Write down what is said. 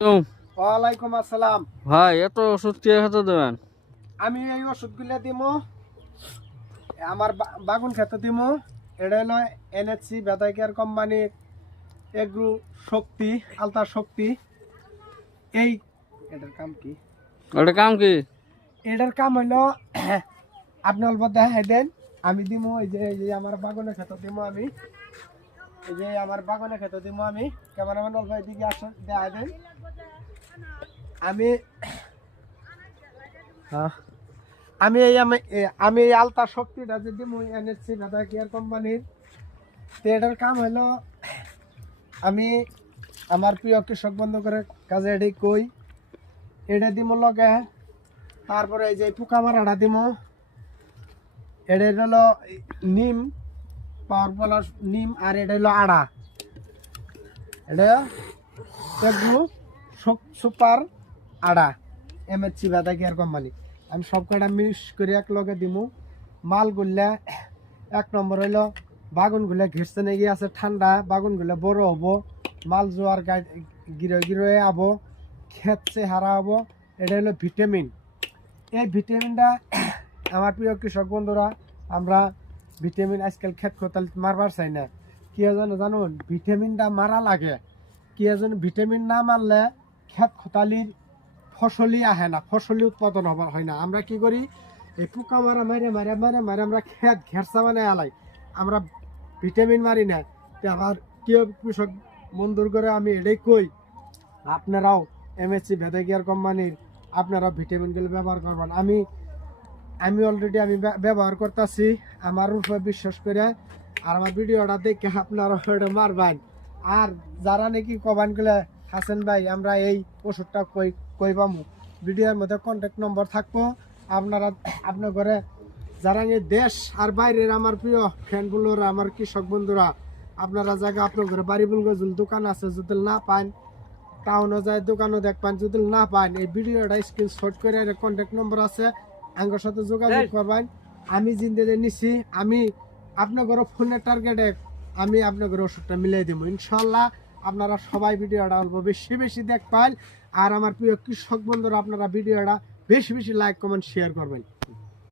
ওয়ালাইকুম আসসালাম। ভাই এত ওষুধ কে খেতে দেবেন? আমি এই ওষুধগুলো দিব আমার বাগুন খেতে দিব। এটা হলো এনএসসি বেদা কেয়ার কোম্পানির এগ্রো শক্তি, আলতা শক্তি। এই এটার কাম কি? ওটা কাম কি? এটার কাম হলো আপনি অল্প দেখাই দেন, আমি দিব। এই যে আমার বাগানে খেতে দিব আমি, এই যে আমার বাগানে খেতে দিব আমি। ক্যামেরাম্যান অল্প এদিকে আসেন, দেখাই দেন। আমি হ্যাঁ আমি এই আমি এই আলতা শক্তিটা যে দিব এনএসসি বেদা কেয়ার কোম্পানির। তো এটার কাম হলো আমি আমার প্রিয় কৃষক বন্ধু করে কাজে এটাই কই, এটা দিব লগে। তারপরে এই যে পোকা মারাটা দিব। এটা হলো নিম পাওয়ার প্লাস নিম, আর এটা হলো আড়া। এটা এগুলো সুপার আড়া এমএসসি বেদা কেয়ার কোম্পানি। আমি সব কটা মিক্স করে এক লগে দিব। মাল গুলা এক নম্বর হইলো বাগুন গুলা ঘিরছে নাকি আছে ঠান্ডা, বাগুন গুলা বড় হবো, মাল জোয়ার গিরে গিরে আবো, খেতছে হারা হবো। এটা হলো ভিটামিন। এই ভিটামিনটা আমার প্রিয় কৃষক বন্ধুরা, আমরা ভিটামিন আজকাল ক্ষেত খোতাল মারবার চাই না। কি জানো জানুন, ভিটামিনটা মারা লাগে। কি জানো, ভিটামিন না মারলে ক্ষেত খোতালির ফসলই আহে না, ফসলি উৎপাদন হবার হয় না। আমরা কি করি, এই পোকা মারা মারে মারে মারে মারে আমরা ক্ষেত ঘেরসা মানে আলাই, আমরা ভিটামিন মারি না। তো আমার প্রিয় কৃষক বন্ধুর করে আমি এটাই কই, আপনারাও এমএসসি বেদা কেয়ার কোম্পানির আপনারা ভিটামিনগুলো ব্যবহার করবেন। আমি অলরেডি আমি ব্যবহার করতেছি, আমার উপরে বিশ্বাস করে। আর আমার ভিডিওটা দেখে আপনারা ওটা মারবেন। আর যারা নাকি কবান গুলো হাসেন ভাই আমরা এই ওষুধটা কই পামু, ভিডিওর মধ্যে কন্ট্যাক্ট নম্বর থাকবো। আপনারা আপনার ঘরে যারা এই দেশ আর বাইরের আমার প্রিয় ফ্রেন্ডগুলোর আমার কৃষক বন্ধুরা, আপনারা জায়গা আপনার ঘরে বাড়ি বলবো যদি দোকান আছে, যদি না পান টাউনও যায় দোকানও দেখবেন, যদি না পান এই ভিডিওটা স্ক্রিনশট করে কন্ট্যাক্ট নম্বর আছে, আমার সাথে যোগাযোগ করবেন। আমি জিন্দে নিছি, আমি আপনার ঘরে ফোনের টার্গেটে আমি আপনার ঘরে ওষুধটা মিলিয়ে দেবো ইনশাল্লাহ। আপনারা সবাই ভিডিওটা অল্প বেশি বেশি দেখবেন। আর আমার প্রিয় কৃষক বন্ধুরা, আপনারা ভিডিওটা বেশি বেশি লাইক কমেন্ট শেয়ার করবেন।